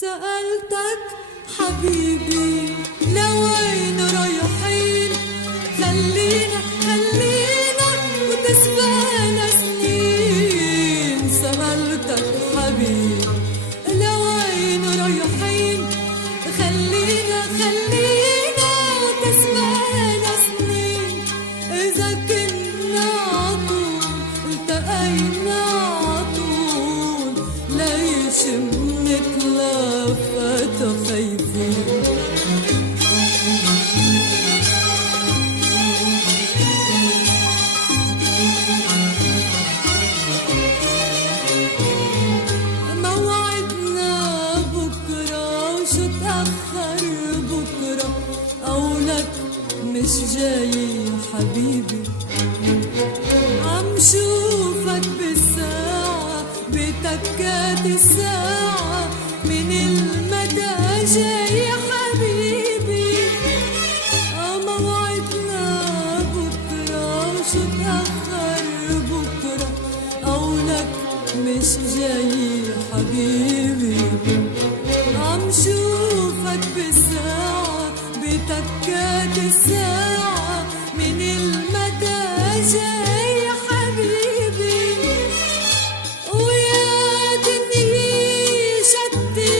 سألتك حبيبي لوين رايحين؟ خلينا وتسبقنا سنين. سألتك حبيبي لوين رايحين؟ خلينا وتسبقنا سنين. إذا كنا عطول التقينا عطول، ليش منتلفت خايفين؟ موعدنا بكرة وشو تأخر بكرة، قولك مش جاي حبيبي. عم شوفك بالساعة بتكات الساعة، من المدى جاي حبيبي. موعدنا بكرة وشو تأخر بكرة، قولك مش جاي حبيبي. عم شوفك بالساعة بتكات الساعة، من المدى جاي حبيبي. ويا دنيا شتي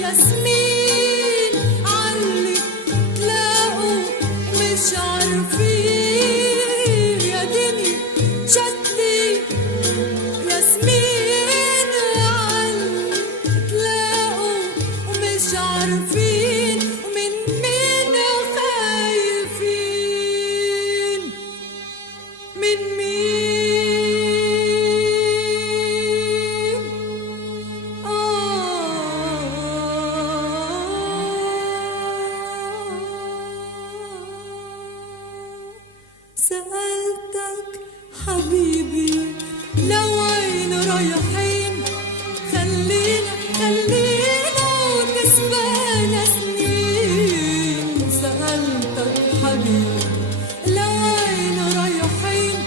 ياسمين علي تلاقوا مش عارفين. يا دنيا شتي ياسمين علي تلاقوا ومش عارفين، ومن مين خايفين؟ من مين؟ سألتك حبيبي لوين رايحين؟ خلينا وتسبقنا سنين. سألتك حبيبي لوين رايحين؟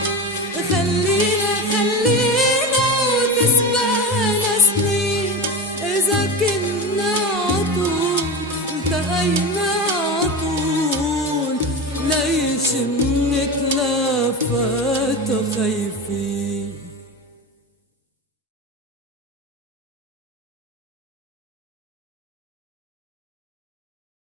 خلينا وتسبقنا سنين. إذا كنا عطول التقينا عطول، ليش منتلفت خايفين؟